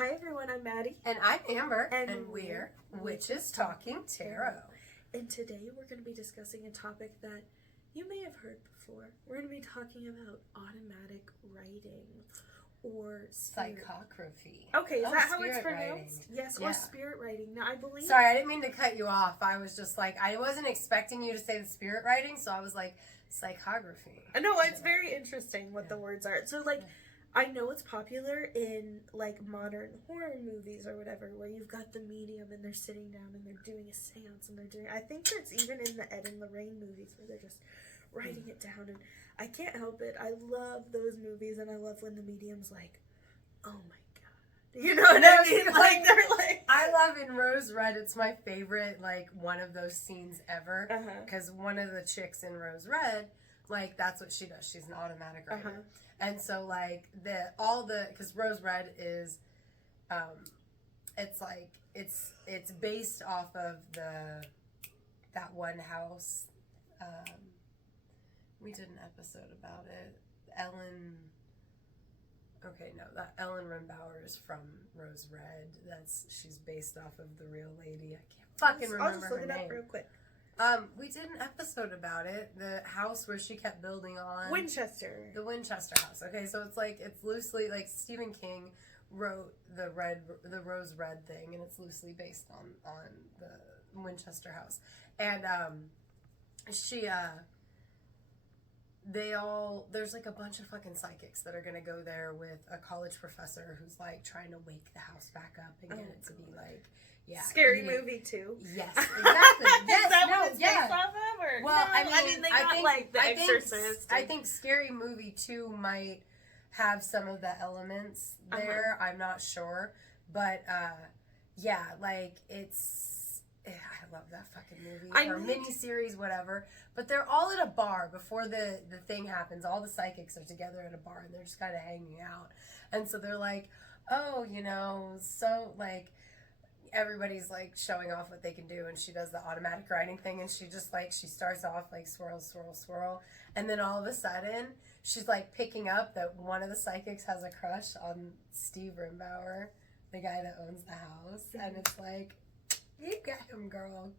Hi everyone, I'm Maddie. And I'm Amber. And we're Witches Talking Tarot. And today we're going to be discussing a topic that you may have heard before. We're going to be talking about automatic writing or psychography. Okay, is that how it's pronounced? Writing. Yes, or spirit writing. Now, I believe... Sorry, I didn't mean to cut you off. I was just like, I wasn't expecting you to say the spirit writing, so I was like, psychography. No, it's very interesting what the words are. So, like... I know it's popular in, like, modern horror movies or whatever, where you've got the medium and they're sitting down and they're doing a seance and they're doing... I think that's even in the Ed and Lorraine movies where they're just writing it down, and I can't help it. I love those movies, and I love when the medium's like, oh my god. You know what I mean? Like, they're like... I love in Rose Red, it's my favorite, like, one of those scenes ever, because one of the chicks in Rose Red, like, that's what she does. She's an automatic writer. And so, like, because Rose Red is, it's like, it's based off of that one house. We did an episode about it. That Ellen Rimbauer is from Rose Red. She's based off of the real lady. I can't fucking remember her name. I'll just look it up real quick. We did an episode about it. The house where she kept building on. Winchester. The Winchester house. Okay, so it's loosely, like, Stephen King wrote the Rose Red thing, and it's loosely based on the Winchester house. And, there's, like, a bunch of fucking psychics that are gonna go there with a college professor who's, like, trying to wake the house back up and get it to be, like... Yeah, Scary Movie too. Yes, exactly. Yes, is that what it's based off of? Or? Well, no, I mean, they got like The Exorcist. I think Scary Movie 2 might have some of the elements there. I'm not sure, but yeah, like I love that fucking movie or miniseries, whatever. But they're all at a bar before the thing happens. All the psychics are together at a bar and they're just kind of hanging out, and so they're like, oh, so like. Everybody's like showing off what they can do, and she does the automatic writing thing, and she just like she starts off like swirl, swirl, swirl, and then all of a sudden she's like picking up that one of the psychics has a crush on Steve Rimbauer, the guy that owns the house, and it's like, you got him, girl,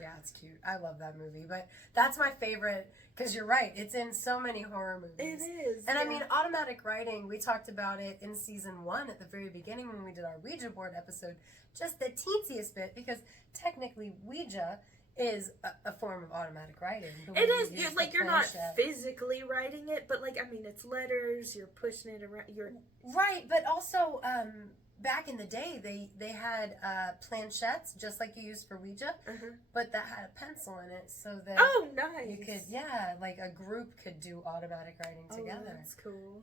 yeah, it's cute. I love that movie, but that's my favorite because you're right. It's in so many horror movies. It is. And I mean, automatic writing, we talked about it in season 1 at the very beginning when we did our Ouija board episode, just the teensiest bit, because technically Ouija is a form of automatic writing. It is. Like, you're not physically writing it, but, like, I mean, it's letters, you're pushing it around. Right, but also... back in the day, they had planchettes, just like you use for Ouija, but that had a pencil in it, so that nice. You could, like a group could do automatic writing together. Oh, that's cool.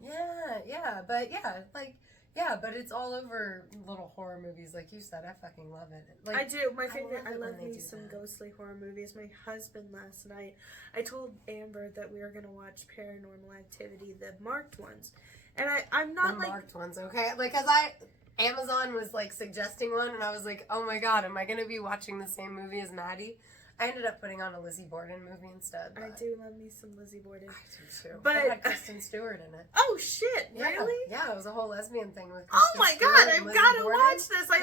But it's all over little horror movies, like you said. I fucking love it. Like, I do. My favorite. I love me some ghostly horror movies. My husband last night, I told Amber that we were gonna watch Paranormal Activity, the marked ones, and I'm not the like marked ones, okay? Like, Amazon was, like, suggesting one, and I was like, oh my god, am I going to be watching the same movie as Maddie? I ended up putting on a Lizzie Borden movie instead. I do love me some Lizzie Borden. I do, too. But it had Kristen Stewart in it. Oh, shit, really? Yeah, it was a whole lesbian thing with Kristen Oh my Stewart god, I've got to watch this. I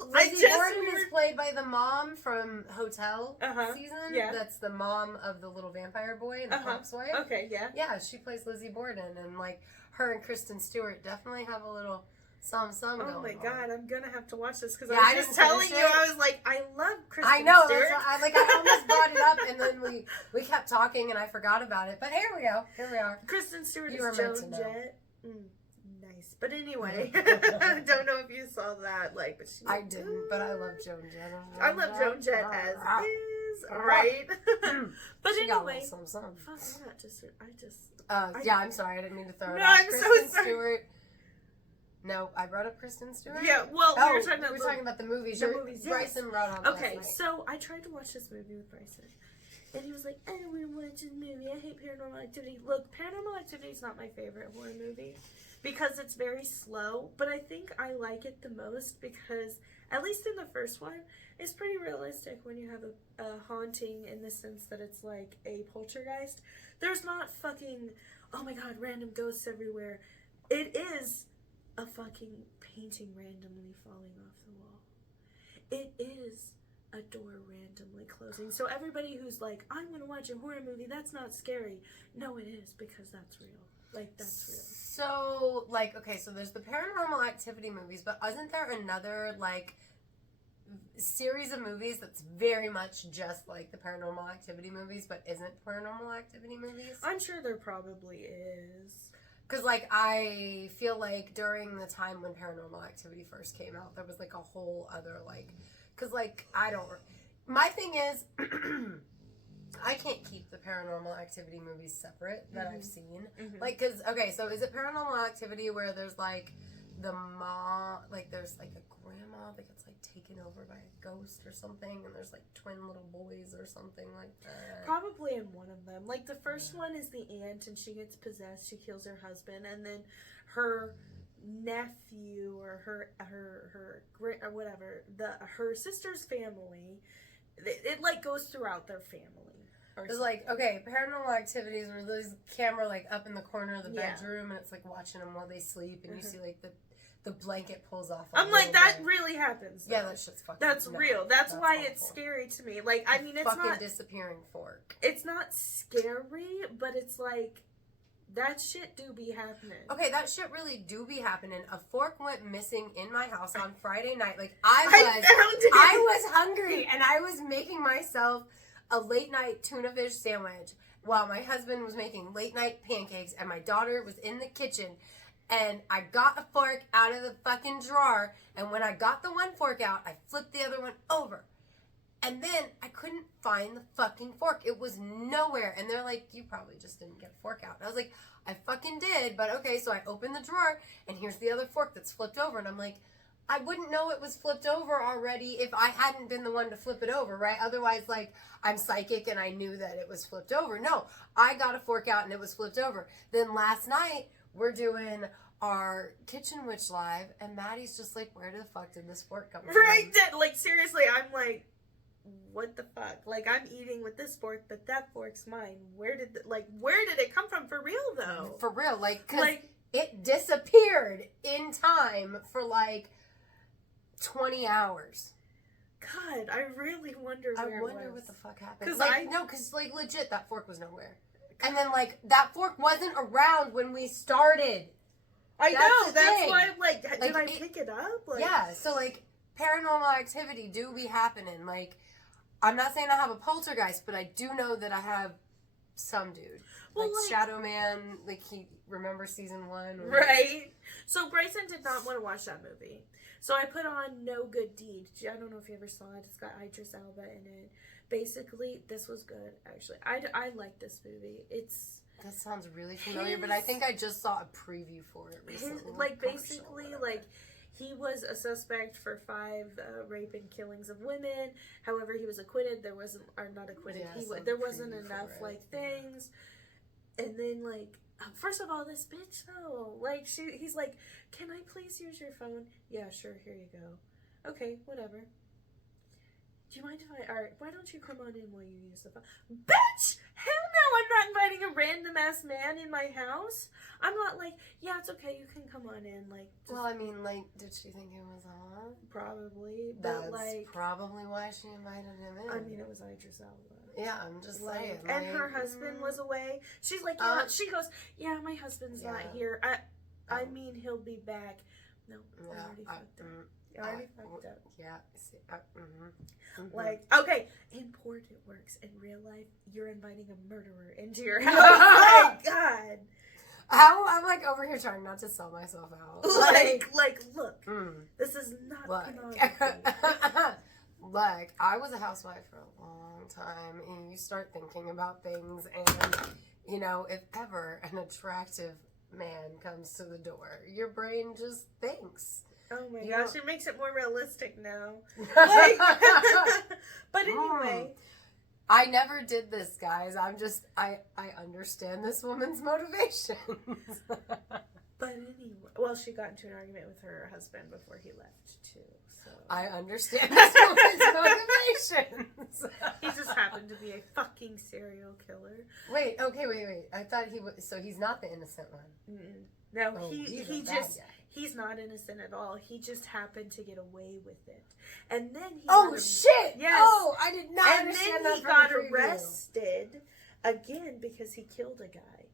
love Lizzie Borden is played by the mom from Hotel season. Yeah. That's the mom of the little vampire boy and the cop's wife. Okay, yeah. Yeah, she plays Lizzie Borden, and, like, her and Kristen Stewart definitely have a little... Some going on. Oh my god, I'm gonna have to watch this because I was just telling you, I was like, I love Kristen I know, Stewart. that's why, I almost brought it up, and then we kept talking, and I forgot about it. But here we are. Kristen Stewart is Joan Jett. Nice, but anyway, I don't know if you saw that, like, but she. I didn't, but I love Joan Jett. I love Joan Jett as is, right? But she anyway, got fuck, I'm sorry, I didn't mean to throw it out. I'm Kristen so sorry. Stewart. No, I brought up Kristen Stewart? Yeah, well, we were talking about the movies. Yes. Bryson brought on Okay, so I tried to watch this movie with Bryson. And he was like, I don't want to watch this movie. I hate Paranormal Activity. Look, Paranormal Activity is not my favorite horror movie because it's very slow. But I think I like it the most because, at least in the first one, it's pretty realistic when you have a haunting in the sense that it's like a poltergeist. There's not fucking, oh my god, random ghosts everywhere. It is a fucking painting randomly falling off the wall. It is a door randomly closing. So everybody who's like, I'm going to watch a horror movie, that's not scary. No, it is, because that's real. Like, that's real. So, like, okay, so there's the Paranormal Activity movies, but isn't there another, like, series of movies that's very much just like the Paranormal Activity movies, but isn't Paranormal Activity movies? I'm sure there probably is. Because, like, I feel like during the time when Paranormal Activity first came out, there was, like, a whole other, like... Because, like, my thing is... I can't keep the Paranormal Activity movies separate that I've seen. Like, because, okay, so is it Paranormal Activity where there's, like, the mom... Like, there's, like, a grandma that gets, like, taken over by a ghost or something, and there's, like, twin little boys or something like that? Probably in one of them. Like, the first one is the aunt, and she gets possessed, she kills her husband, and then her nephew or her her sister's family, it like goes throughout their family. It's like, okay, Paranormal Activities where there's camera like up in the corner of the bedroom, and it's like watching them while they sleep, and you see like the blanket pulls off. I'm like, that really happens. Yeah, that shit's fucking. That's real. That's why awful. It's scary to me. Like, I mean, it's fucking not disappearing fork. It's not scary, but it's like, that shit do be happening. Okay, that shit really do be happening. A fork went missing in my house on Friday night. Like, I was hungry, and I was making myself a late night tuna fish sandwich while my husband was making late night pancakes, and my daughter was in the kitchen. And I got a fork out of the fucking drawer, and when I got the one fork out, I flipped the other one over. And then I couldn't find the fucking fork. It was nowhere. And they're like, you probably just didn't get a fork out. And I was like, I fucking did. But okay, so I opened the drawer, and here's the other fork that's flipped over. And I'm like, I wouldn't know it was flipped over already if I hadn't been the one to flip it over, right? Otherwise, like, I'm psychic and I knew that it was flipped over. No, I got a fork out and it was flipped over. Then last night, we're doing our Kitchen Witch Live, and Maddie's just like, where the fuck did this fork come from? Right, like, seriously, I'm like, what the fuck? Like, I'm eating with this fork, but that fork's mine. Where did it come from for real, though? For real, like, because it disappeared in time for, like, 20 hours. God, I really wonder where I wonder what the fuck happened. Because because, like, legit, that fork was nowhere. And then, like, that fork wasn't around when we started. I know, that's why I'm like, did I pick it up? Like, yeah, so, like, Paranormal Activity do be happening. Like, I'm not saying I have a poltergeist, but I do know that I have some dude. Well, like Shadow Man, like, he remembers season 1. Right. So Bryson did not want to watch that movie. So I put on No Good Deed. I don't know if you ever saw it. It's got Idris Elba in it. Basically, this was good, actually. I like this movie. That sounds really familiar, but I think I just saw a preview for it recently. He was a suspect for 5 rape and killings of women. However, he was acquitted. There wasn't enough things. And then first of all, this bitch though, he's like, can I please use your phone? Yeah, sure. Here you go. Okay, whatever. Do you mind if alright, why don't you come on in while you use the phone? Bitch! Hell no, I'm not inviting a random ass man in my house. I'm not like, yeah, it's okay, you can come on in. Well, I mean, did she think it was on? Probably. That's probably why she invited him in. I mean, it was Idris Elba. Yeah, I'm just saying. And her husband was away. She's like, yeah, she goes, yeah, my husband's not here. I mean, he'll be back. No, I already fucked up. I already fucked up. Yeah. Okay, in port it works. In real life, you're inviting a murderer into your house. Oh my God. I'm over here trying not to sell myself out. Look, this is not pornography. I was a housewife for a long time, and you start thinking about things, and, if ever an attractive man comes to the door, your brain just thinks. Oh my gosh, it makes it more realistic now. But anyway. I never did this, guys. I understand this woman's motivations. But anyway, well, she got into an argument with her husband before he left, too. So I understand this woman's motivations. He just happened to be a fucking serial killer. Wait. I thought he was, so he's not the innocent one. No, he he's not innocent at all. He just happened to get away with it. And then he shit! Yes. Oh, I did not understand And that. then he from got the preview. arrested again because he killed a guy.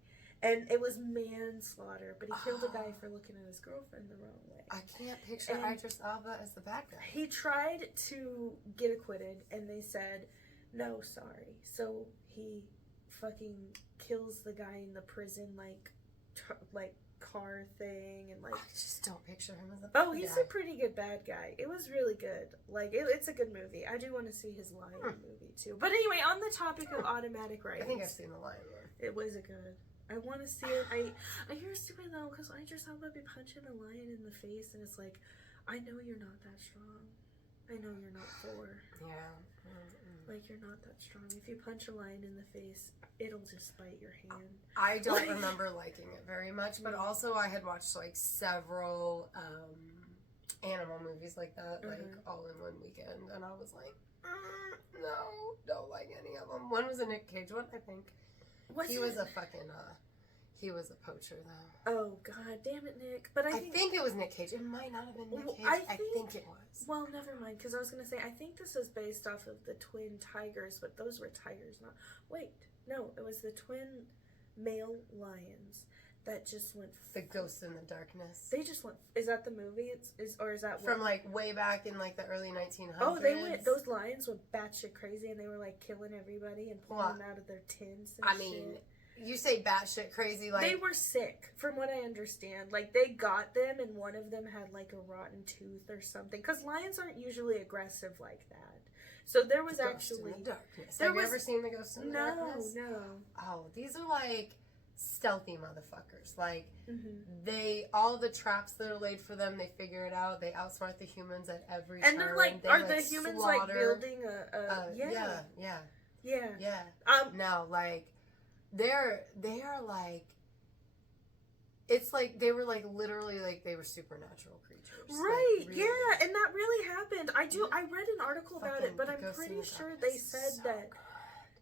And it was manslaughter, but he killed a guy for looking at his girlfriend the wrong way. I can't picture Idris Elba as the bad guy. He tried to get acquitted, and they said, no, sorry. So he fucking kills the guy in the prison, like car thing, and like. I just don't picture him as a bad guy. He's a pretty good bad guy. It was really good. Like, it's a good movie. I do want to see his Lion movie, too. But anyway, on the topic of automatic writing. I think I've seen the Lion one. It was a good. I want to see it. I hear it's stupid though, because I just have to be punching a lion in the face, and it's like, I know you're not that strong. I know you're not Thor. Yeah. Like, you're not that strong. If you punch a lion in the face, it'll just bite your hand. I don't remember liking it very much, but also I had watched like several animal movies like that, like all in one weekend, and I was like, no, don't like any of them. One was a Nick Cage one, I think. He was a fucking, he was a poacher, though. Oh, God damn it, Nick. But I think it was Nick Cage. It might not have been Nick Cage. I think it was. Well, never mind, because I was going to say, I think this was based off of the twin tigers, but those were tigers, not... Wait, no, it was the twin male lions that just went... The Ghost in the Darkness. They just went... Is that the movie? Or is that... From, like, way back in, like, the early 1900s? Oh, those lions went batshit crazy, and they were, like, killing everybody and pulling them out of their tents and shit. You say batshit crazy, like... They were sick, from what I understand. Like, they got them, and one of them had, like, a rotten tooth or something. Because lions aren't usually aggressive like that. So there was actually... Ghost in the Darkness. Have you ever seen The Ghost in the Darkness? No. Oh, these are, like... stealthy motherfuckers. Like, all the traps that are laid for them, they figure it out. They outsmart the humans at every turn. And they're like, are the humans like building Yeah. No, like, they are like, it's like, they were like, literally, like, they were supernatural creatures. Right, like, really. yeah, and that really happened. I read an article about it, but I'm pretty sure they said that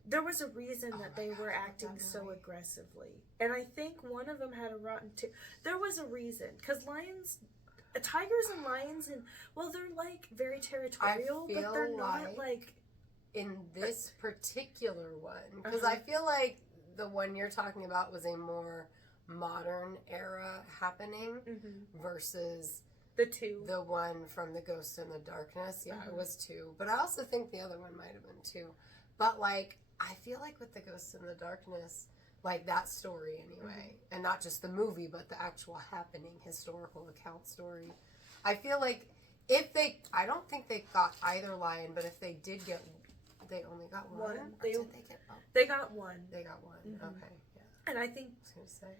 there was a reason that they were acting so aggressively. And I think one of them had a rotten tooth. There was a reason. Because tigers and lions, they're like very territorial, but they're not like... In this particular one, because I feel like the one you're talking about was a more modern era happening versus... The one from The Ghost in the Darkness. Yeah, it was 2. But I also think the other one might have been 2. But, like, I feel like with The Ghost in the Darkness, like, that story anyway, and not just the movie, but the actual happening, historical account story, I feel like I don't think they got either lion, but if they did get, they only got one. They got one. They got one. Okay, yeah. And I think... I was going to say.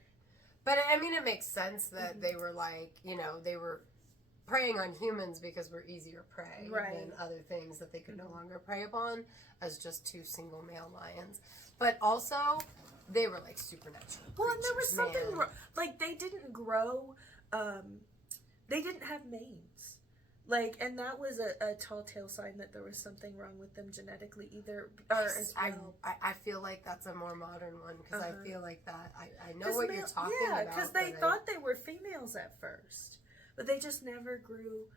But, I mean, it makes sense that they were, like, they were preying on humans because we're easier prey than other things that they could no longer prey upon as just 2 single male lions. But also, they were like supernatural. Well, and there was something wrong. Like, they didn't grow, they didn't have manes. Like, and that was a telltale sign that there was something wrong with them genetically, I feel like that's a more modern one because I feel like that. I know what you're talking about. Yeah, because they thought they were females at first. But they just never grew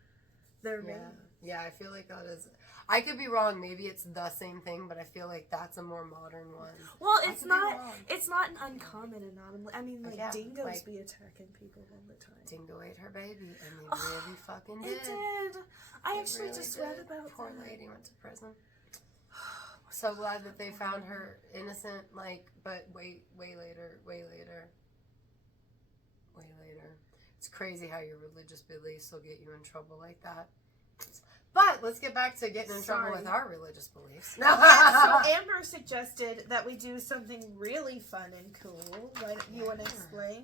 their mane. Yeah, I feel like that is... I could be wrong. Maybe it's the same thing, but I feel like that's a more modern one. Well, it's not an uncommon anomaly. I mean, like, dingoes be attacking people all the time. Dingo ate her baby, and they really fucking did. It did. I actually just read about Poor lady went to prison. So glad that they found her innocent, like, but way later. It's crazy how your religious beliefs will get you in trouble like that. But let's get back to getting in trouble with our religious beliefs. So Amber suggested that we do something really fun and cool. You want to explain?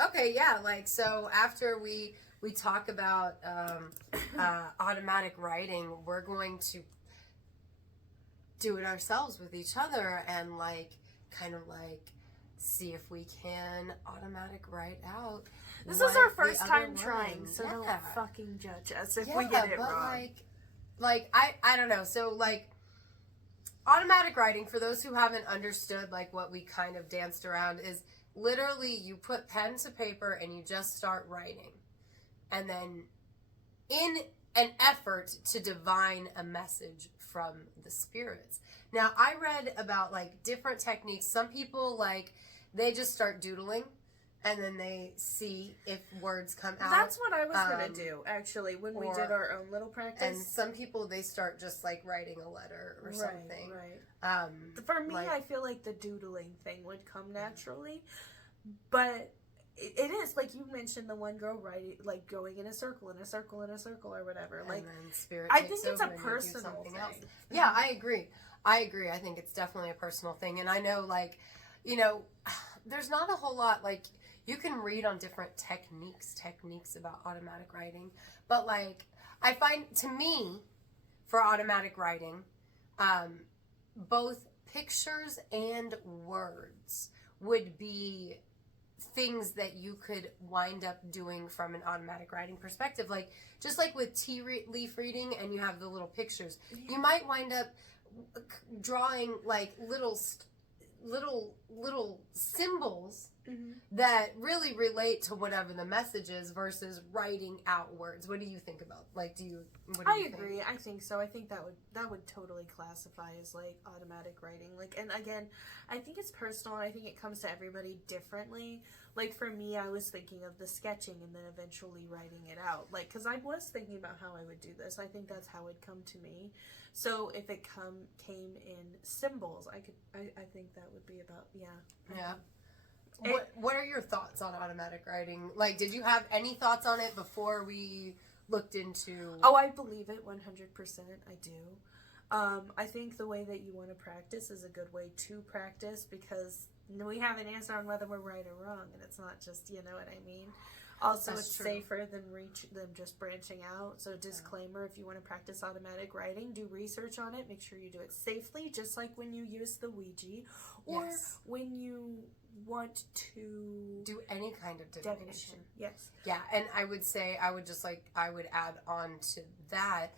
Okay, yeah. Like, so after we talk about automatic writing, we're going to do it ourselves with each other and kind of see if we can automatic write out. This is our first time trying, so don't fucking judge us if we get it wrong. I don't know. So, automatic writing, for those who haven't understood, what we kind of danced around, is literally you put pen to paper and you just start writing. and then in an effort to divine a message from the spirits. Now, I read about like different techniques. Some people like they just start doodling and then they see if words come out. That's what I was going to do, actually, when we did our own little practice. And some people, they start just like writing a letter or something. Right. For me, I feel like the doodling thing would come naturally. But it is, like you mentioned, the one girl writing, like going in a circle, in a circle, in a circle, or whatever. And like, then spirit I takes think it's a over and you do personal something thing. else. Yeah, I agree. I think it's definitely a personal thing. And I know, like, you know, there's not a whole lot, like, you can read on different techniques about automatic writing. But, like, I find, to me, for automatic writing, both pictures and words would be things that you could wind up doing from an automatic writing perspective. Like, just like with tea leaf reading and you have the little pictures, you might wind up drawing, like, little symbols that really relate to whatever the message is versus writing out words. What do you think about? Like, I agree. I think so. I think that would totally classify as like automatic writing. Like, and again, I think it's personal. And I think it comes to everybody differently. Like for me, I was thinking of the sketching and then eventually writing it out. Like, because I was thinking about how I would do this. I think that's how it'd come to me. So if it came in symbols, I think that would be about yeah. What are your thoughts on automatic writing? Like, did you have any thoughts on it before we looked into... Oh, I believe it 100%. I do. I think the way that you want to practice is a good way to practice because we have an answer on whether we're right or wrong, and it's not just, you know what I mean? Also, That's it's true. safer than just branching out. So, disclaimer, if you want to practice automatic writing, do research on it. Make sure you do it safely, just like when you use the Ouija or when you want to do any kind of divination. Yes. Yeah, and I would say, I would add on to that.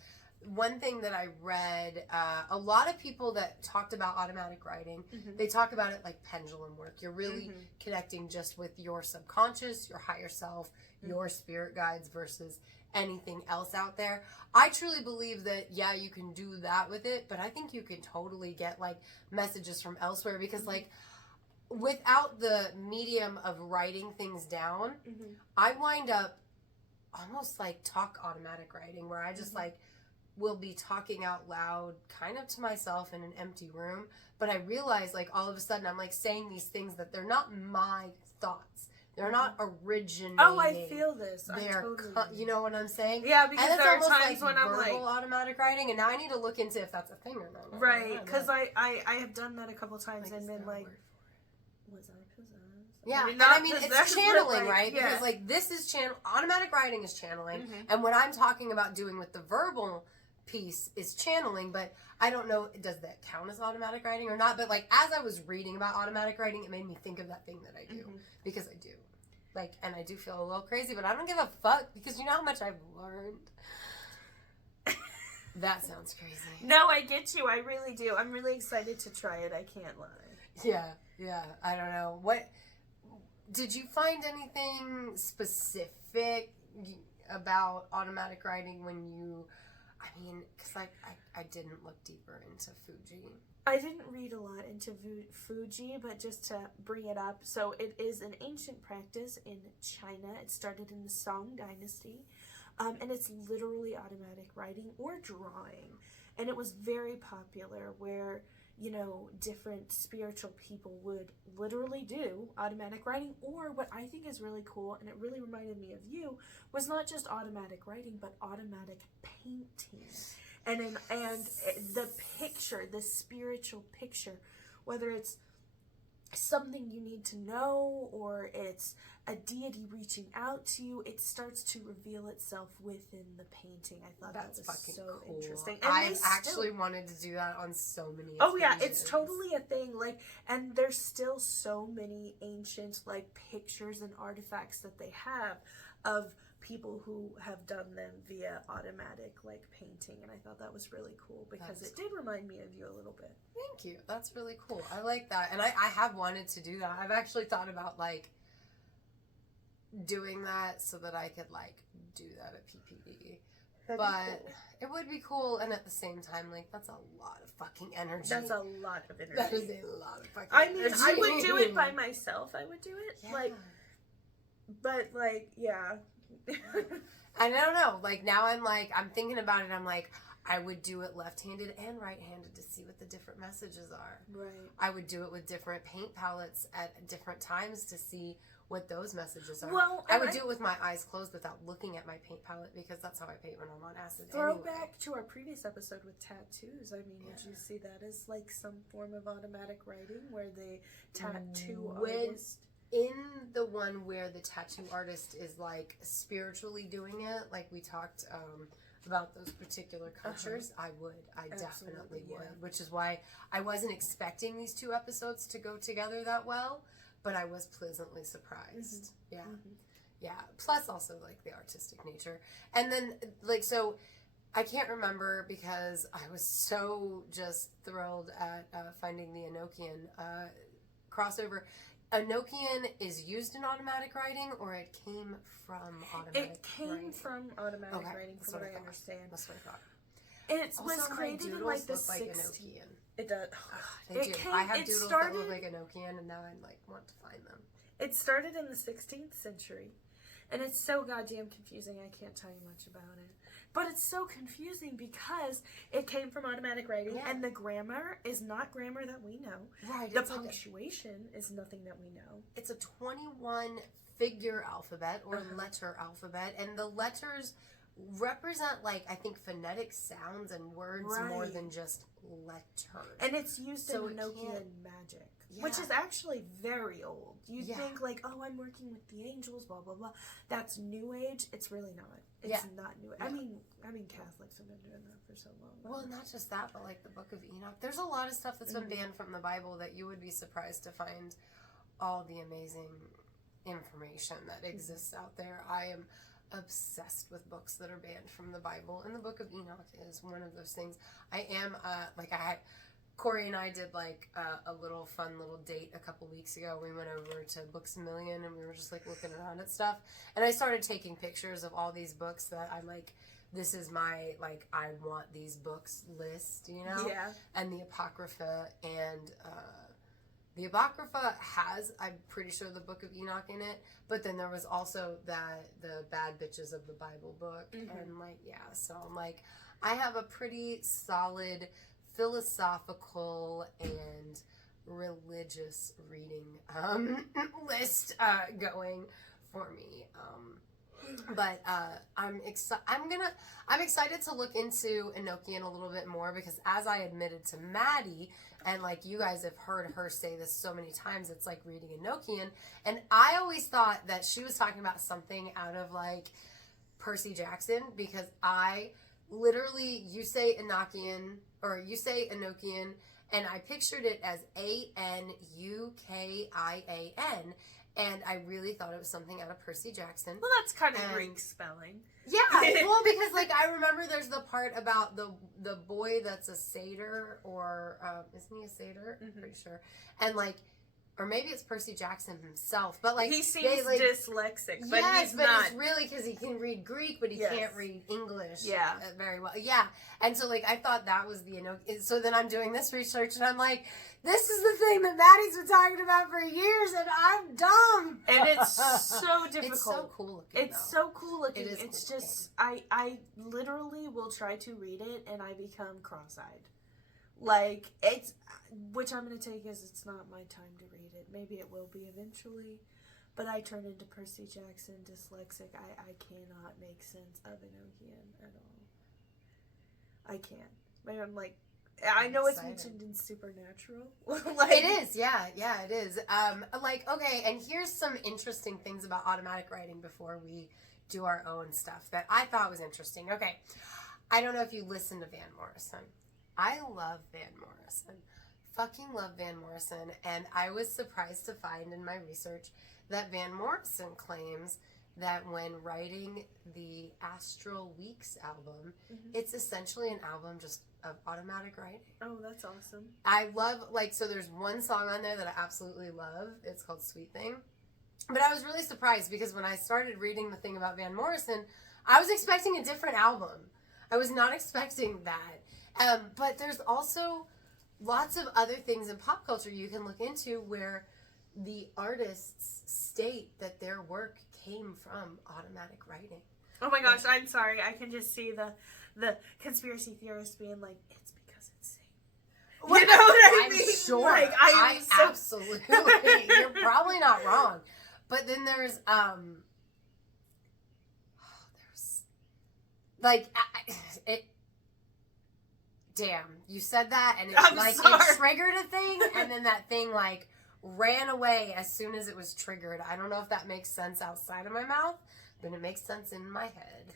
One thing that I read, a lot of people that talked about automatic writing, they talk about it like pendulum work. You're really connecting just with your subconscious, your higher self, your spirit guides versus anything else out there. I truly believe that, yeah, you can do that with it, but I think you can totally get like messages from elsewhere because like without the medium of writing things down, I wind up almost like talk automatic writing where I just like will be talking out loud kind of to myself in an empty room, but I realize like all of a sudden I'm like saying these things that they're not my thoughts. They're not originating. Oh, I feel this. They're totally you know what I'm saying? Yeah, because and there are like times when I'm like automatic writing, and now I need to look into if that's a thing or not. Right, because I have done that a couple times and been like, was I possessed? Yeah, I mean possessed, it's channeling, like, right? Yeah. Because like this is automatic writing is channeling, and what I'm talking about doing with the verbal piece is channeling, but I don't know, does that count as automatic writing or not? But like as I was reading about automatic writing, it made me think of that thing that I do because I do. Like, and I do feel a little crazy, but I don't give a fuck because you know how much I've learned. That sounds crazy. No, I get you. I really do. I'm really excited to try it. I can't lie. Yeah. I don't know. What did you find anything specific about automatic writing when you? I mean, because I didn't look deeper into Fuji. I didn't read a lot into Fuji, but just to bring it up, so it is an ancient practice in China. It started in the Song Dynasty, and it's literally automatic writing or drawing. And it was very popular where, you know, different spiritual people would literally do automatic writing, or what I think is really cool, and it really reminded me of you, was not just automatic writing, but automatic painting. And the picture, the spiritual picture, whether it's something you need to know or it's a deity reaching out to you, it starts to reveal itself within the painting. I thought that was so cool. Interesting. And I actually wanted to do that on so many occasions. Oh yeah, it's totally a thing. Like, and there's still so many ancient like pictures and artifacts that they have of people who have done them via automatic like painting, and I thought that was really cool because it did remind me of you a little bit. Thank you. That's really cool. I like that, and I have wanted to do that. I've actually thought about like doing that so that I could like do that at PPD. That'd But be cool. it would be cool, and at the same time, like, that's a lot of fucking energy. That's a lot of energy. That is a lot of fucking I mean, energy. I would do it by myself. I would do it. Yeah. Like, but, like, yeah. I don't know. Like, now I'm thinking about it. I'm like, I would do it left-handed and right-handed to see what the different messages are. Right. I would do it with different paint palettes at different times to see what those messages are. Well, I would do it with my eyes closed without looking at my paint palette because that's how I paint when I'm on acid. Throwback to our previous episode with tattoos. I mean, would you see that as like some form of automatic writing where the tattoo artist... In the one where the tattoo artist is like spiritually doing it, like we talked about those particular cultures, I definitely would. Which is why I wasn't expecting these two episodes to go together that well, but I was pleasantly surprised. Yeah. Yeah. Plus also like the artistic nature. And then like, so I can't remember because I was so just thrilled at finding the Enochian crossover. Enochian is used in automatic writing, or it came from automatic writing? It came from automatic writing, from what I understand. That's what I thought. It was created in like the 60s. It does. They do. I have doodles that look like Enochian, and now I like want to find them. It started in the 16th century, and it's so goddamn confusing. I can't tell you much about it. But it's so confusing because it came from automatic writing, and the grammar is not grammar that we know. Right. The punctuation is nothing that we know. It's a 21 figure alphabet or letter alphabet, and the letters represent like I think phonetic sounds and words more than just letters. And it's used in Enochian magic. Yeah. Which is actually very old. You'd think like, oh, I'm working with the angels, blah blah blah. That's New Age. It's really not. It's not New Age. I mean, Catholics have been doing that for so long. Well, not just that, but like the Book of Enoch. There's a lot of stuff that's been banned from the Bible that you would be surprised to find all the amazing information that exists out there. I am obsessed with books that are banned from the Bible, and the Book of Enoch is one of those things. I am Corey and I did like a little fun little date a couple weeks ago. We went over to Books A Million and we were just like looking around at stuff. And I started taking pictures of all these books that I'm like, this is my, like, I want these books list, you know? Yeah. And the Apocrypha, and the Apocrypha has, I'm pretty sure, the Book of Enoch in it. But then there was also the Bad Bitches of the Bible book. And like, yeah, so I'm like, I have a pretty solid philosophical and religious reading list going for me. But I'm excited to look into Enochian a little bit more because, as I admitted to Maddie, and like you guys have heard her say this so many times, it's like reading Enochian, and I always thought that she was talking about something out of like Percy Jackson, because I literally, you say Enochian, or you say Enochian, and I pictured it as Anukian, and I really thought it was something out of Percy Jackson. Well, that's kind of Greek spelling. Yeah, well, because like I remember there's the part about the boy that's a satyr, or isn't he a satyr? I'm pretty sure. And like, or maybe it's Percy Jackson himself, but like he seems like, dyslexic, but he's but not. It's really because he can read Greek, but he can't read English. Yeah, very well. Yeah, and so like I thought that was the Enochian. So then I'm doing this research, and I'm like, this is the thing that Maddie's been talking about for years, and I'm dumb. And it's so difficult. It's so cool looking. It's so cool looking. It is. It's cool just I literally will try to read it, and I become cross-eyed. Like, it's, which I'm going to take as it's not my time to read it. Maybe it will be eventually. But I turn into Percy Jackson, dyslexic. I cannot make sense of Enochian at all. I can't. Maybe I'm like, I know it's mentioned in Supernatural. Like, it is, yeah, it is. Like, okay, and here's some interesting things about automatic writing before we do our own stuff that I thought was interesting. Okay, I don't know if you listen to Van Morrison. I love Van Morrison. Fucking love Van Morrison. And I was surprised to find in my research that Van Morrison claims that when writing the Astral Weeks album, it's essentially an album just of automatic writing. Oh, that's awesome. I love, like, so there's one song on there that I absolutely love. It's called Sweet Thing. But I was really surprised because when I started reading the thing about Van Morrison, I was expecting a different album. I was not expecting that. But there's also lots of other things in pop culture you can look into where the artists state that their work came from automatic writing. Oh my gosh, I'm sorry. I can just see the conspiracy theorists being like, it's because it's Satan. You know what I mean? I'm sure. Like, Absolutely. You're probably not wrong. But then there's like it. Damn, you said that, and it triggered a thing, and then that thing like ran away as soon as it was triggered. I don't know if that makes sense outside of my mouth, but it makes sense in my head.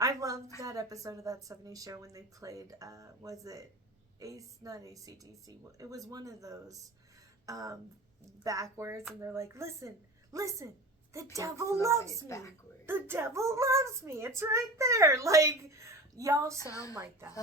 I loved that episode of That 70s Show when they played, was it not AC/DC, it was one of those backwards, and they're like, listen, the devil loves me. Backwards. The devil loves me. It's right there. Like, y'all sound like that.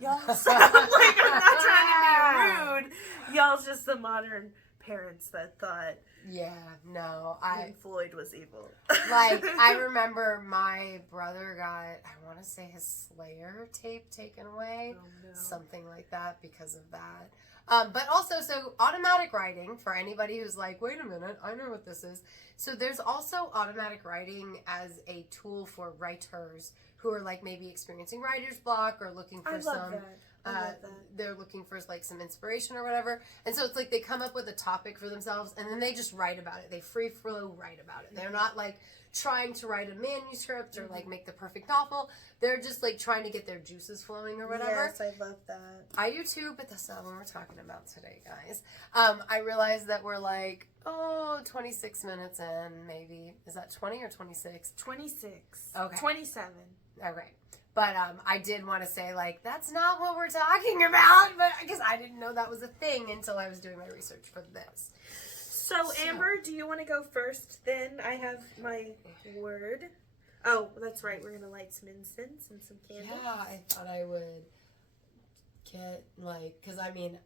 Y'all sound like, I'm not trying to be rude. Y'all's just the modern parents that thought Pink Floyd was evil. Like, I remember my brother got, I want to say his Slayer tape taken away. Oh, no. Something like that because of that. But also, so automatic writing, for anybody who's like, wait a minute, I know what this is. So there's also automatic writing as a tool for writers who are like maybe experiencing writer's block or looking for they're looking for like some inspiration or whatever. And so it's like they come up with a topic for themselves and then they just write about it. They free flow write about it. They're not like trying to write a manuscript or like make the perfect novel. They're just like trying to get their juices flowing or whatever. Yes, I love that. I do too, but that's not what we're talking about today, guys. I realize that we're like, 26 minutes in, maybe. Is that 20 or 26? 26. Okay. 27. Okay. But I did want to say, like, that's not what we're talking about, but because I didn't know that was a thing until I was doing my research for this. So, Amber, do you want to go first? Then I have my word. Oh, that's right. We're going to light some incense and some candles. Yeah, I thought I would get, like, because, I mean,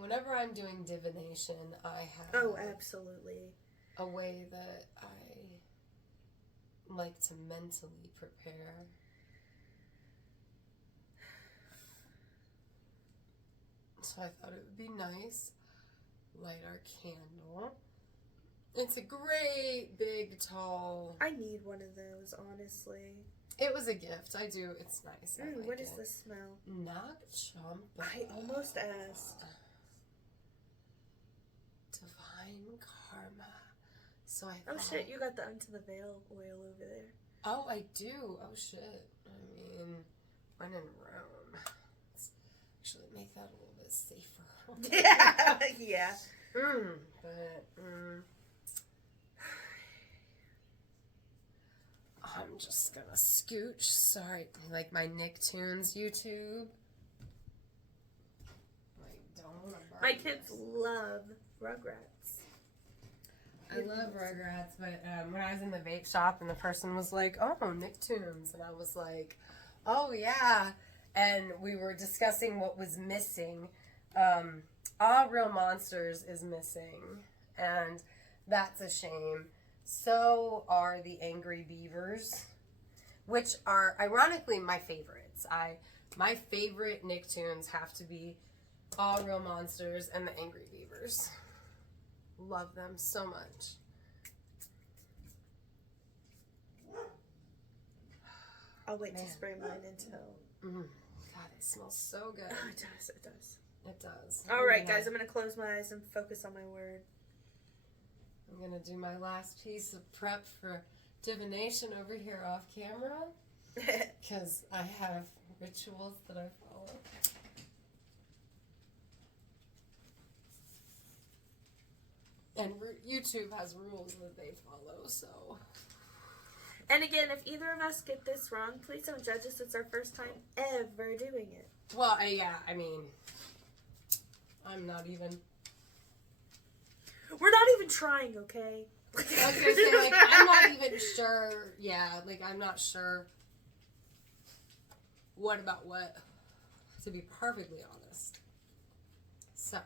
whenever I'm doing divination, I have... Oh, absolutely. A way that I like to mentally prepare. So I thought it would be nice. Light our candle. It's a great, big, tall... I need one of those, honestly. It was a gift. I do. It's nice. I like what does this smell? Nak Champa. I almost asked. Divine Karma. So I thought... Oh, shit. You got the Unto the Veil oil over there. Oh, I do. Oh, shit. I mean, when in Rome. Let's actually make that a little bit safer. Yeah. Yeah. I'm just gonna scooch. Sorry, like my Nicktoons YouTube. My kids love Rugrats. I love Rugrats, but when I was in the vape shop and the person was like, "Oh, Nicktoons," and I was like, "Oh yeah," and we were discussing what was missing. All Real Monsters is missing, and that's a shame. So are the Angry Beavers, which are ironically my favorites. My favorite Nicktoons have to be All Real Monsters and the Angry Beavers. Love them so much. I'll wait to spray mine until... God, it smells so good. Oh, it does, it does. It does. All right, guys, I'm going to close my eyes and focus on my word. I'm going to do my last piece of prep for divination over here off camera. Because I have rituals that I follow. And YouTube has rules that they follow, so... And again, if either of us get this wrong, please don't judge us. It's our first time ever doing it. Well, yeah, I mean... I'm not even... We're not even trying, okay? I was gonna say, like, I'm not even sure. Yeah, like, I'm not sure what about what, to be perfectly honest. So,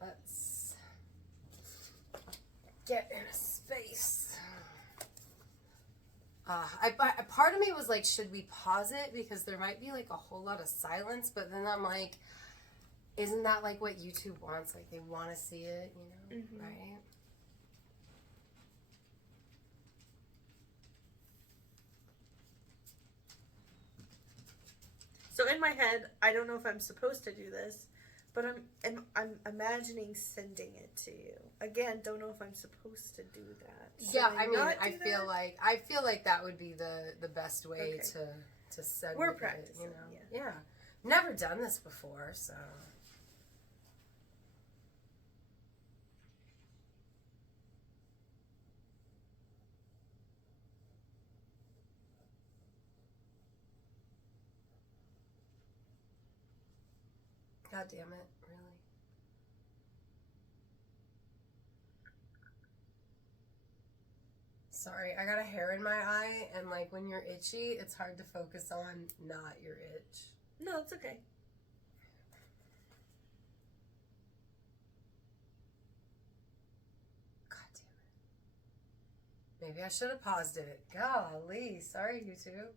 let's get in a space. face. Part of me was like, should we pause it? Because there might be like a whole lot of silence, but then I'm like, isn't that like what YouTube wants? Like, they want to see it, you know, Mm-hmm. right? So in my head, I don't know if I'm supposed to do this, but I'm imagining sending it to you. Again, don't know if I'm supposed to do that. Should Yeah, I mean, not I do feel that? like that would be the best way Okay. to send We're it, practicing, you know. yeah. Yeah. Never done this before, so. God damn it, really? Sorry, I got a hair in my eye, and like when you're itchy, it's hard to focus on not your itch. No, it's okay. God damn it. Maybe I should have paused it. Golly, sorry, YouTube.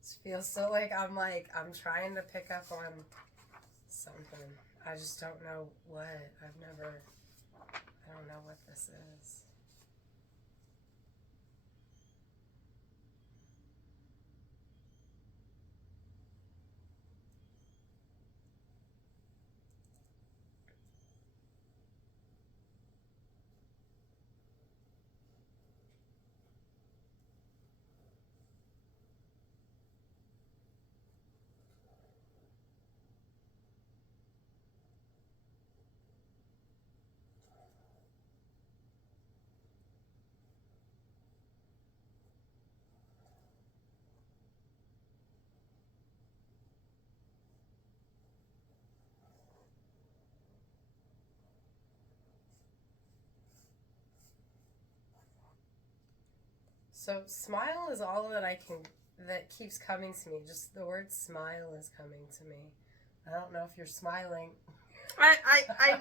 It feels so like I'm trying to pick up on something. I just don't know what. I don't know what this is. So smile is all that keeps coming to me. Just the word smile is coming to me. I don't know if you're smiling. I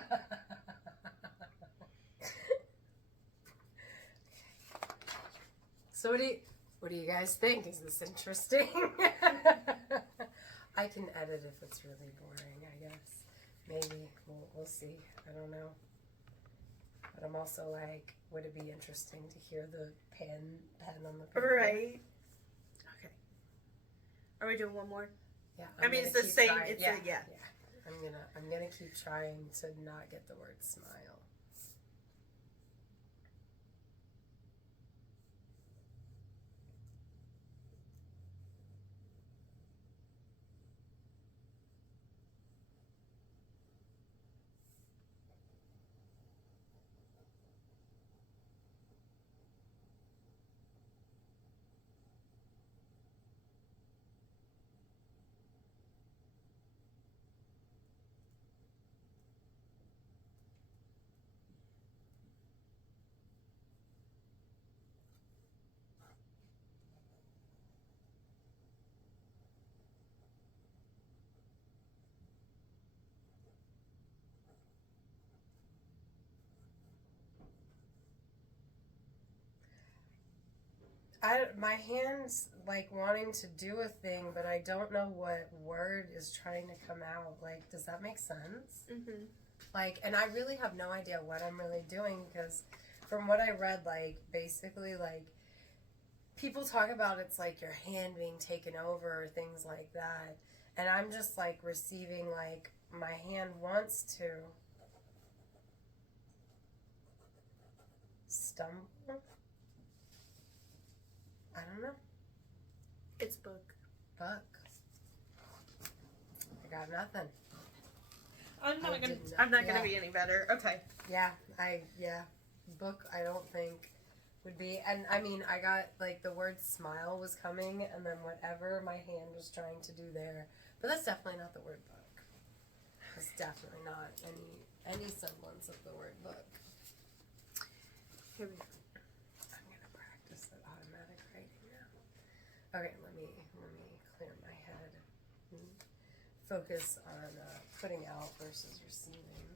So what do you guys think? Is this interesting? I can edit if it's really boring, I guess. Maybe. We'll see. I don't know. But I'm also like, would it be interesting to hear the pen on the paper? right. Okay. Are we doing one more? Yeah. I mean, it's the same. Trying. It's yeah. yeah. I'm gonna keep trying to not get the word smile. My hand's like wanting to do a thing, but I don't know what word is trying to come out. Like, does that make sense? Mm-hmm. Like, and I really have no idea what I'm really doing, because from what I read, like, basically, like, people talk about it's like your hand being taken over or things like that. And I'm just like receiving, like, my hand wants to stumble. I don't know. It's book. Fuck. I got nothing. I'm not gonna be any better. Okay. Yeah. Book, I don't think would be. And I mean, I got like the word smile was coming, and then whatever my hand was trying to do there. But that's definitely not the word book. It's definitely not any semblance of the word book. Here we go. I'm gonna practice that automatic writing now. Okay, let me clear my head. Focus on putting out versus receiving.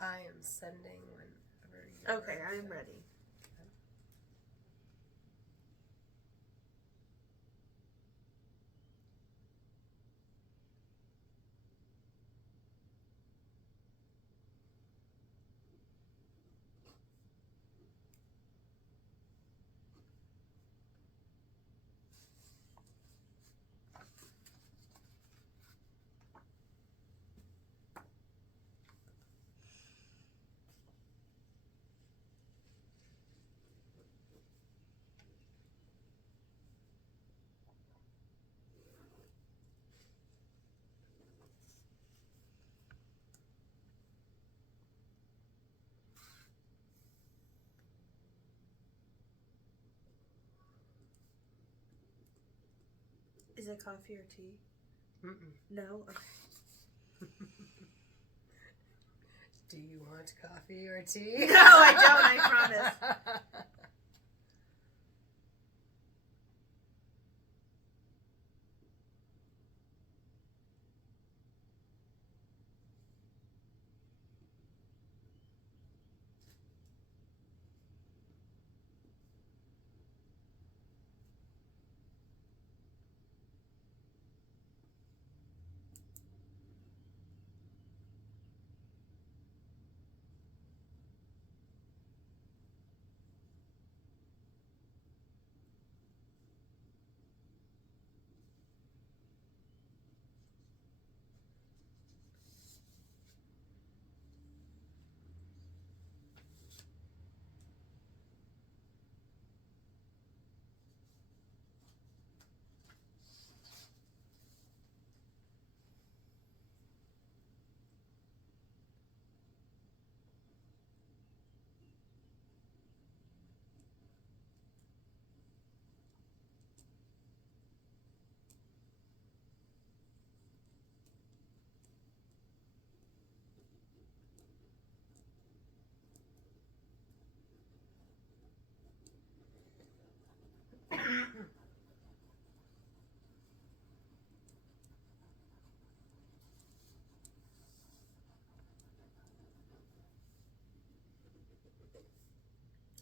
I am sending whenever you're Okay, I am ready. Is it coffee or tea? Mm-mm. No? Okay. Do you want coffee or tea? No, I don't, I promise.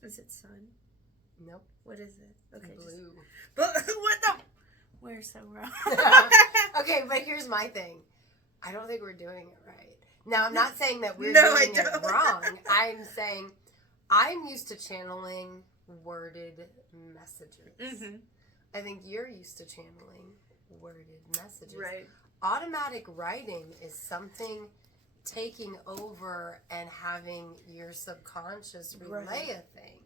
Is it sun? Nope. What is it? Okay. Blue. But what the? We're so wrong. Okay, but here's my thing. I don't think we're doing it right. Now, I'm not saying that we're No, doing I it don't. wrong. I'm saying I'm used to channeling worded messages. Mm-hmm. I think you're used to channeling worded messages. Right. Automatic writing is something taking over and having your subconscious relay Right. a thing.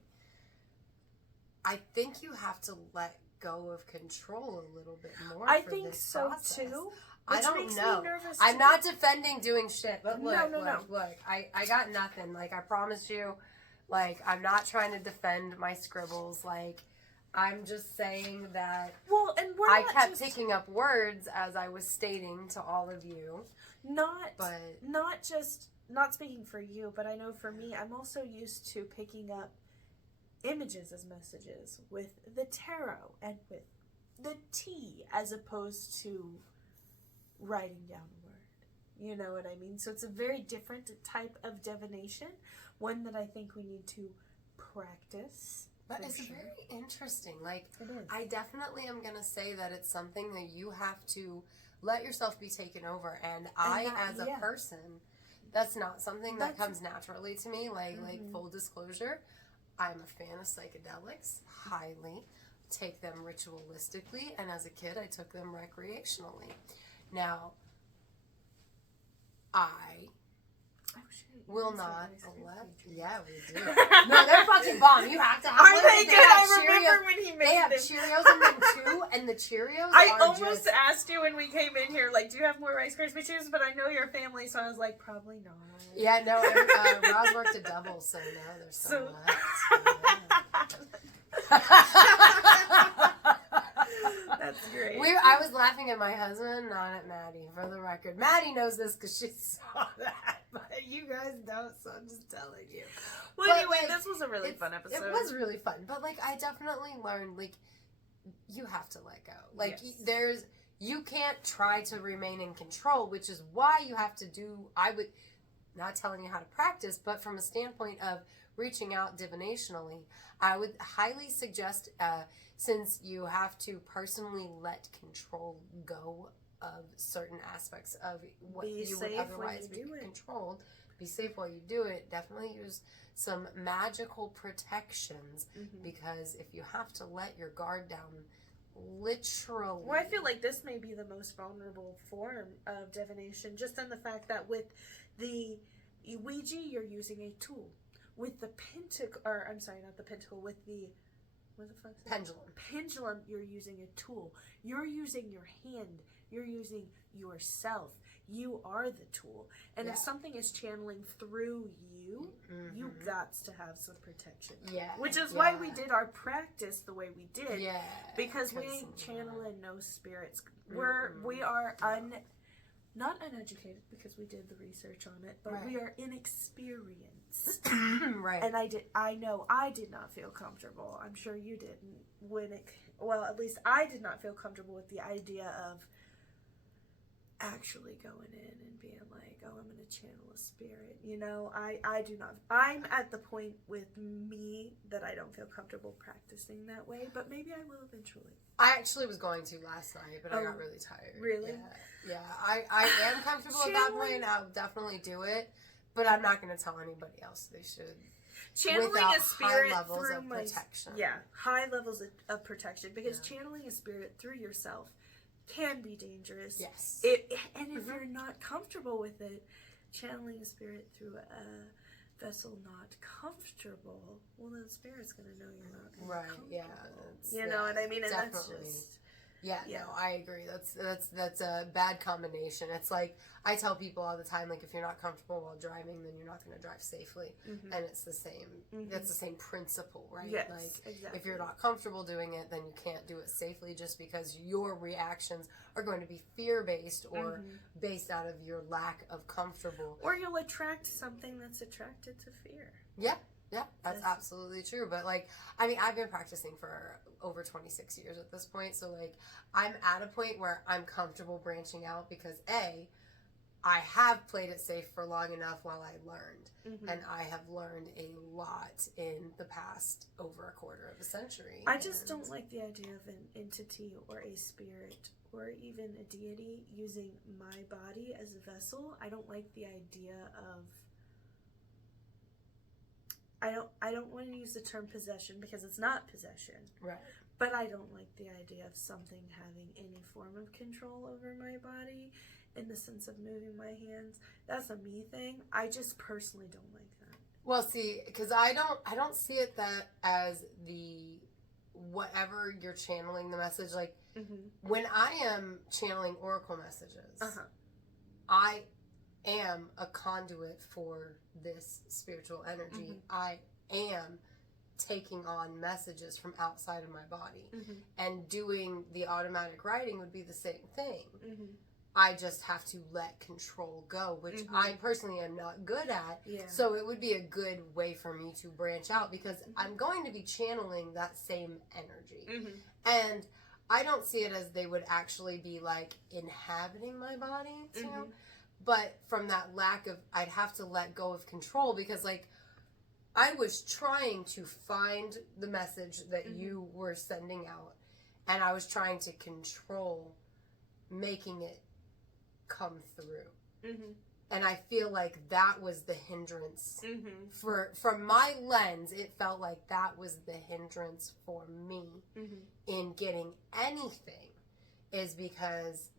I think you have to let go of control a little bit more. I for think this so process. too. I Which don't makes know. me nervous. I'm too. not defending doing shit, but look, No. look. I got nothing. Like, I promise you. Like, I'm not trying to defend my scribbles. Like, I'm just saying that Well, and we're I not kept just, picking up words as I was stating to all of you. Not speaking for you, but I know for me, I'm also used to picking up images as messages with the tarot and with the tea as opposed to writing down a word. You know what I mean? So it's a very different type of divination, one that I think we need to practice. But it's very interesting. Like, it is. I definitely am going to say that it's something that you have to let yourself be taken over. And as a person, that's not something that comes naturally to me. Like full disclosure, I'm a fan of psychedelics, highly. Take them ritualistically. And as a kid, I took them recreationally. Now, will not elect. Yeah, we do. No, they're fucking bomb. You have to have Are one. they good? I remember when he made them. They have Cheerios in them too, and the Cheerios I almost asked you when we came in here, like, do you have more Rice Krispie treats? But I know your family, so I was like, probably not. Yeah, no, Roz worked a double, so no, there's so much. That's great. I was laughing at my husband, not at Maddie, for the record. Maddie knows this because she saw that, but you guys don't, so I'm just telling you. Well, but, anyway, this was a really fun episode. It was really fun, but, like, I definitely learned, like, you have to let go. Like, yes. You can't try to remain in control, which is why you have to do, not telling you how to practice, but from a standpoint of reaching out divinationally, I would highly suggest, since you have to personally let control go of certain aspects of what you would otherwise be controlled, be safe while you do it, definitely use some magical protections, because if you have to let your guard down, literally. Well, I feel like this may be the most vulnerable form of divination, just in the fact that with the Ouija, you're using a tool. With the pendulum, you're using a tool. You're using your hand. You're using yourself. You are the tool. And if something is channeling through you, you got to have some protection. Yeah. Which is why we did our practice the way we did. Yeah. Because we ain't channeling no spirits. We are not uneducated, because we did the research on it, but we are inexperienced. Right. And I know I did not feel comfortable. I'm sure you didn't at least I did not feel comfortable with the idea of actually going in and being like, oh, I'm going to channel a spirit. You know, I do not. I'm at the point with me that I don't feel comfortable practicing that way, but maybe I will eventually. I actually was going to last night, but I got really tired. Really? Yeah. I am comfortable at that point, and I'll definitely do it, but I'm not going to tell anybody else they should. Channeling a spirit high levels through of protection. High levels of protection, because channeling a spirit through yourself can be dangerous. Yes. And if you're not comfortable with it, channeling a spirit through a vessel not comfortable, well, then the spirit's going to know you're not comfortable. Yeah. You know what I mean? And definitely. that's just... Yeah, no, I agree. That's a bad combination. It's like, I tell people all the time, like, if you're not comfortable while driving, then you're not going to drive safely. And it's the same. That's the same principle, right? Yes, like, exactly. If you're not comfortable doing it, then you can't do it safely, just because your reactions are going to be fear-based or based out of your lack of comfortable. Or you'll attract something that's attracted to fear. Yeah. Yeah, that's absolutely true. But, like, I mean, I've been practicing for over 26 years at this point. So, like, I'm at a point where I'm comfortable branching out because, A, I have played it safe for long enough while I learned. And I have learned a lot in the past over a quarter of a century. I just don't like the idea of an entity or a spirit or even a deity using my body as a vessel. I don't like the idea of... I don't want to use the term possession, because it's not possession. Right. But I don't like the idea of something having any form of control over my body in the sense of moving my hands. That's a me thing. I just personally don't like that. Well, see, because I don't see it that as the whatever you're channeling the message. Like, when I am channeling oracle messages, I am a conduit for this spiritual energy. I am taking on messages from outside of my body, and doing the automatic writing would be the same thing. I just have to let control go, which I personally am not good at. So it would be a good way for me to branch out, because I'm going to be channeling that same energy. And I don't see it as they would actually be like inhabiting my body, you know? But from that lack of, I'd have to let go of control, because, like, I was trying to find the message that you were sending out, and I was trying to control making it come through. And I feel like that was the hindrance. From my lens, it felt like that was the hindrance for me in getting anything, is because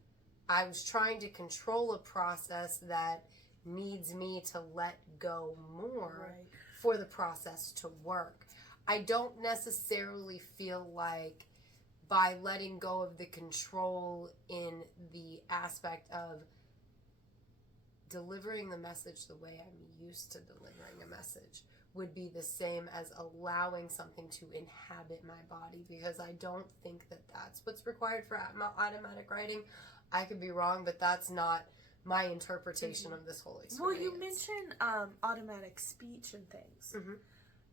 I was trying to control a process that needs me to let go more Right. for the process to work. I don't necessarily feel like by letting go of the control in the aspect of delivering the message the way I'm used to delivering a message would be the same as allowing something to inhabit my body, because I don't think that that's what's required for automatic writing. I could be wrong, but that's not my interpretation of this whole experience. Well, you mentioned automatic speech and things. Mm-hmm.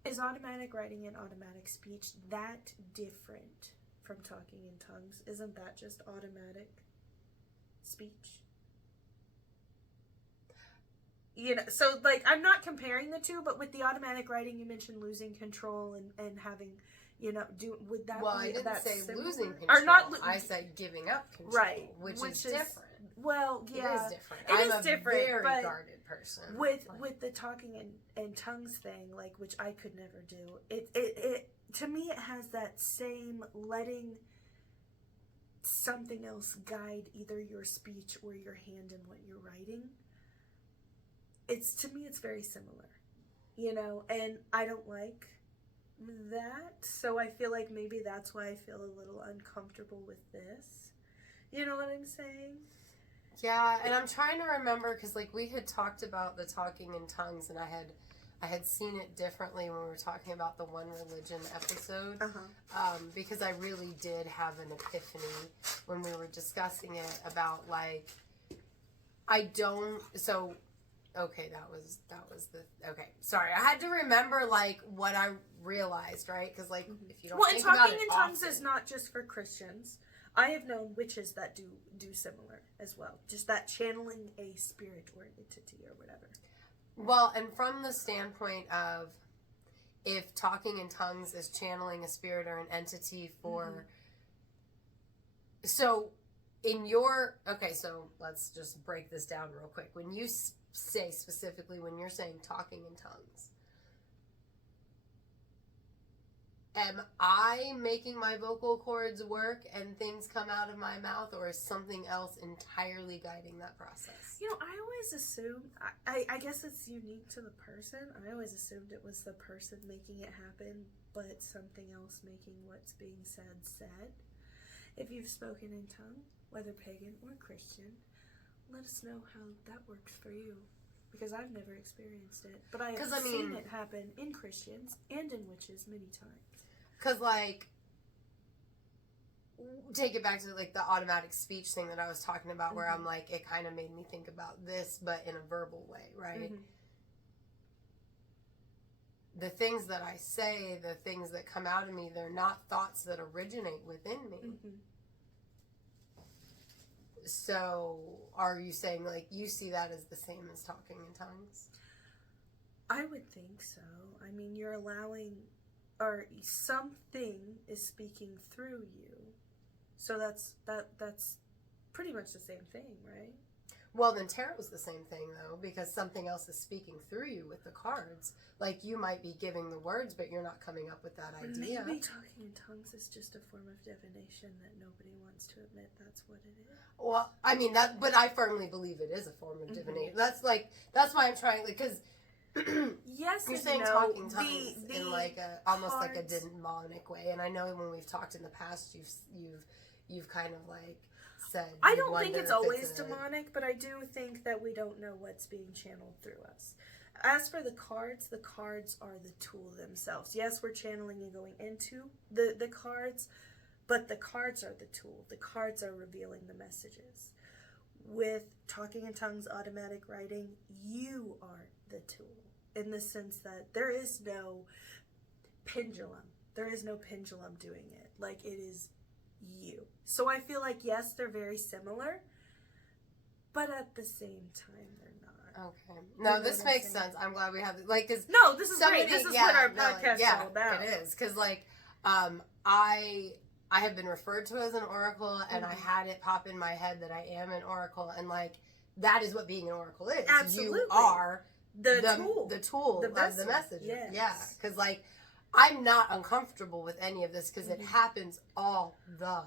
Is automatic writing and automatic speech that different from talking in tongues? Isn't that just automatic speech? You know, so like I'm not comparing the two, but with the automatic writing, you mentioned losing control and having, you know, would that well, be I didn't that say similar? losing control. Or not? I said giving up control, Right, which is different. Well, yeah, It is different. It I'm is a different, very but guarded person. With the talking and tongues thing, like, which I could never do. It to me, it has that same letting something else guide either your speech or your hand in what you're writing. It's, to me, it's very similar, you know, and I don't like that, so I feel like maybe that's why I feel a little uncomfortable with this. You know what I'm saying? Yeah, and I'm trying to remember, because like we had talked about the talking in tongues, and I had seen it differently when we were talking about the One Religion episode, because I really did have an epiphany when we were discussing it about like, I don't, so, okay, that was the, okay, sorry, I had to remember like what I realized, right, because like, if you don't think about it talking in tongues often, is not just for Christians. I have known witches that do similar as well. Just that channeling a spirit or an entity or whatever. Well, and from the standpoint of if talking in tongues is channeling a spirit or an entity for... So, in your... Okay, so let's just break this down real quick. When you say specifically, when you're saying talking in tongues, am I making my vocal cords work and things come out of my mouth, or is something else entirely guiding that process? You know, I always assumed, I guess it's unique to the person. I always assumed it was the person making it happen, but something else making what's being said. If you've spoken in tongue, whether pagan or Christian, let us know how that works for you. Because I've never experienced it. But I have seen it happen in Christians and in witches many times. Because, like, take it back to, like, the automatic speech thing that I was talking about, where I'm like, it kind of made me think about this, but in a verbal way, right? The things that I say, the things that come out of me, they're not thoughts that originate within me. So, are you saying, like, you see that as the same as talking in tongues? I would think so. I mean, you're allowing... or something is speaking through you. So that's pretty much the same thing, right? Well, then tarot's the same thing, though, because something else is speaking through you with the cards. Like, you might be giving the words, but you're not coming up with that idea. Maybe talking in tongues is just a form of divination that nobody wants to admit that's what it is. Well, I mean, but I firmly believe it is a form of divination. That's why I'm trying, because... Yes, you're saying no. talking tongues in like almost cards. like a demonic way, and I know when we've talked in the past, you've kind of like said. I don't think it's always demonic, but I do think that we don't know what's being channeled through us. As for the cards are the tool themselves. Yes, we're channeling and going into the cards, but the cards are the tool. The cards are revealing the messages. With talking in tongues, automatic writing, you are the tool. In the sense that there is no pendulum. There is no pendulum doing it. Like, it is you. So I feel like, yes, they're very similar, but at the same time, they're not. Okay. No, this makes sense. I'm glad we have, like, because... No, this is great. This is what our podcast is all about. It is. Because, like, I have been referred to as an oracle, and I had it pop in my head that I am an oracle, and, like, that is what being an oracle is. Absolutely. You are... The tool the of the message. Yes. Yeah, because like I'm not uncomfortable with any of this because it happens all the time.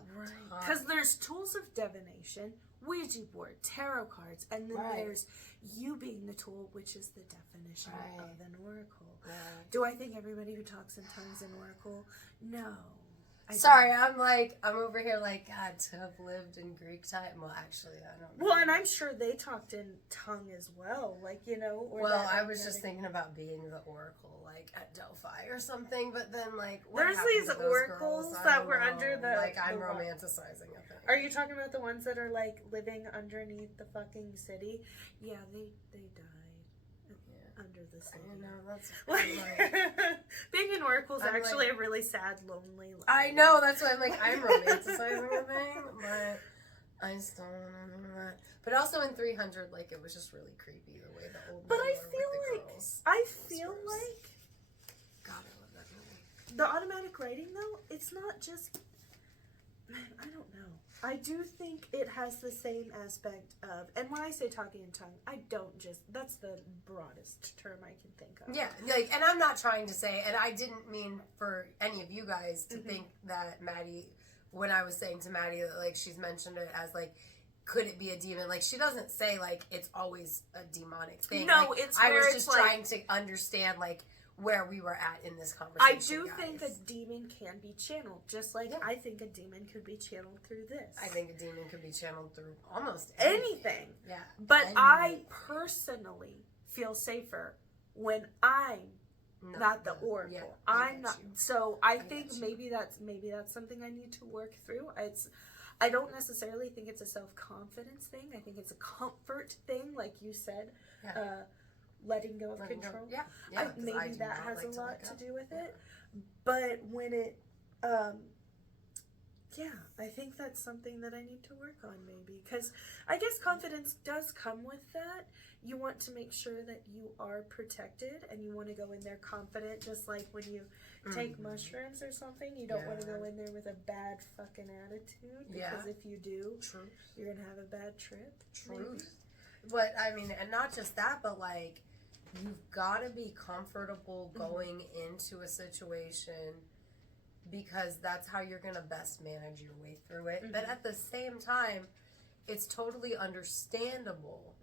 Because there's tools of divination, Ouija board, tarot cards, and then Right. there's you being the tool, which is the definition Right. of an oracle. Right. Do I think everybody who talks in tongues is an oracle? No. Sorry, I'm over here like, God, to have lived in Greek time. Well, actually, I don't know. Well, and I'm sure they talked in tongue as well, like, you know. Or well, that I was just thinking about being the oracle, like at Delphi or something. But then, like, there's these oracles that were under the. Like, I'm the romanticizing a thing. Are you talking about the ones that are like living underneath the fucking city? Yeah, they died under the city. You know, that's being an oracle is I'm actually like, a really sad, lonely life. I know, that's why I'm like, I'm romanticizing a thing, but I still don't know that. But also in 300, like, it was just really creepy the way the old But men I were feel with the like girls. God, I love that movie. the automatic writing though, it's not just. Man, I don't know. I do think it has the same aspect of, and when I say talking in tongue, I don't just, that's the broadest term I can think of. Yeah, like, and I'm not trying to say, and I didn't mean for any of you guys to think that Maddie, when I was saying to Maddie that, like, she's mentioned it as, like, could it be a demon? Like, she doesn't say, like, it's always a demonic thing. No, like, it's I where was it's just like, trying to understand, like, where we were at in this conversation. I do guys. think a demon can be channeled, just like Yeah. I think a demon could be channeled through this. I think a demon could be channeled through almost anything. Yeah. But anything. I personally feel safer when I'm not the oracle. Yeah, I'm not. you. So I think get you. maybe that's something I need to work through. I don't necessarily think it's a self-confidence thing. I think it's a comfort thing, like you said. Yeah. Letting go of control. Yeah. Maybe that has a lot to do with it. Yeah. But when it, I think that's something that I need to work on maybe. Because I guess confidence does come with that. You want to make sure that you are protected and you want to go in there confident, just like when you take mushrooms or something. You don't want to go in there with a bad fucking attitude. Because if you do, you're going to have a bad trip. Truth. But, I mean, and not just that, but, like, you've got to be comfortable going into a situation because that's how you're going to best manage your way through it. But at the same time, it's totally understandable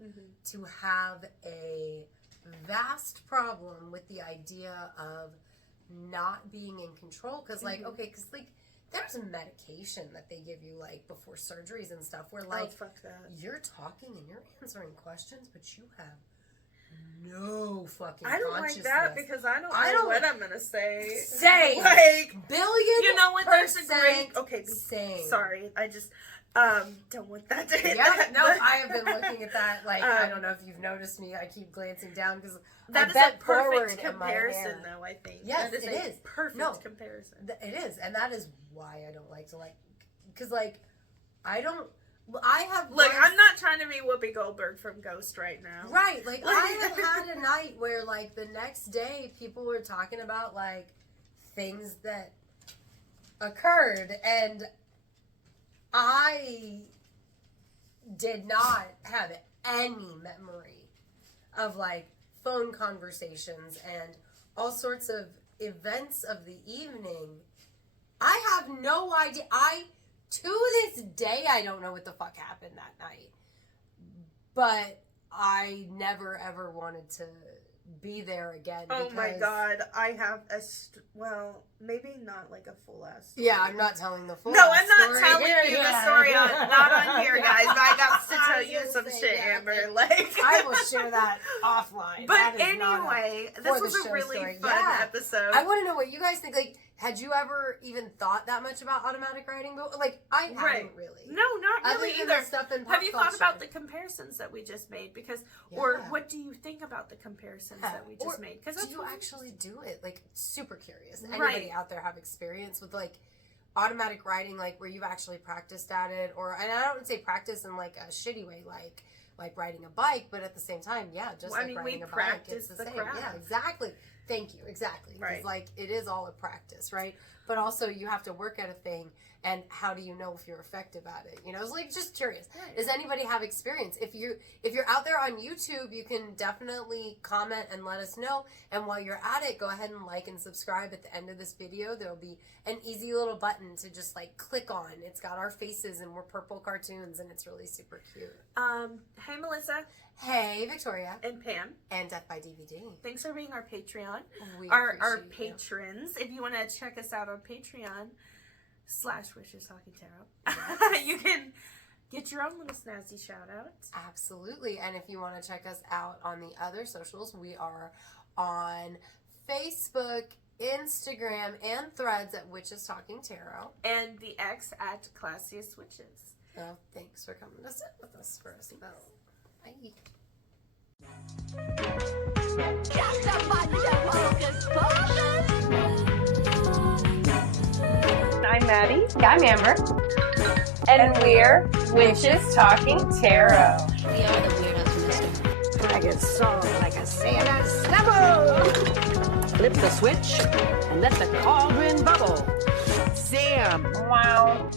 to have a vast problem with the idea of not being in control. Because, like, there's a medication that they give you, like, before surgeries and stuff where, like, fuck that. You're talking and you're answering questions, but you have no fucking I don't like that because I don't know what I'm gonna say. Same. Like, billion. You know what? There's a great. Okay, same. Sorry, I just don't want that to hit. Yeah, that, no, but, I have been looking at that. Like, I don't know if you've noticed me. I keep glancing down because that I is bent a forward perfect comparison, though. I think. Yes, that is it is. Perfect comparison. It is, and that is why I don't like to because I don't. I have. Look, I'm not trying to be Whoopi Goldberg from Ghost right now. Right, like I have had a night where, like, the next day people were talking about, like, things that occurred, and I did not have any memory of, like, phone conversations and all sorts of events of the evening. I have no idea. To this day, I don't know what the fuck happened that night. But I never, ever wanted to be there again. Oh my god, I have well, maybe not like a full ass story. Yeah, I'm not telling the full No, ass I'm not story telling here. you the story not on here, guys. But I got to tell you some shit, Amber. Like, I will share that offline. But That is anyway, this was a really fun episode. I want to know what you guys think. Like, had you ever even thought that much about automatic writing? But, like, I hadn't really. No, not really Other than either. the stuff in pop Have you thought culture. about the comparisons that we just made? Because, or what do you think about the comparisons that we just made? Because do you actually do it? Like, super curious. Right. Anybody out there have experience with, like, automatic writing, like, where you've actually practiced at it? Or, and I don't say practice in, like, a shitty way, like riding a bike, but at the same time, just well, I mean, riding we a bike, practice it's the the same. craft. Yeah, exactly. Thank you. Exactly. Right. Like, it is all a practice, right? But also, you have to work at a thing, and how do you know if you're effective at it? You know, it's like, just curious. Right. Does anybody have experience? If you're out there on YouTube, you can definitely comment and let us know. And while you're at it, go ahead and like and subscribe. At the end of this video, there'll be an easy little button to just like click on. It's got our faces, and we're purple cartoons, and it's really super cute. Hey Melissa. Hey Victoria. And Pam. And Death by DVD. Thanks for being our Patreon. Our patrons. If you want to check us out on Patreon /Wishes Talking Tarot, Yes. you can get your own little snazzy shout out. Absolutely. And if you want to check us out on the other socials, we are on Facebook, Instagram, and Threads at Witches Talking Tarot. And the X at Classiest Witches. Oh, thanks for coming to sit with us for a spell. Bye. I'm Maddie. I'm Amber. And we're Witches Talking Tarot. We are the weirdos in this one. I get soft like a sailor snubble. Flip the switch and let the cauldron bubble. Sam. Wow.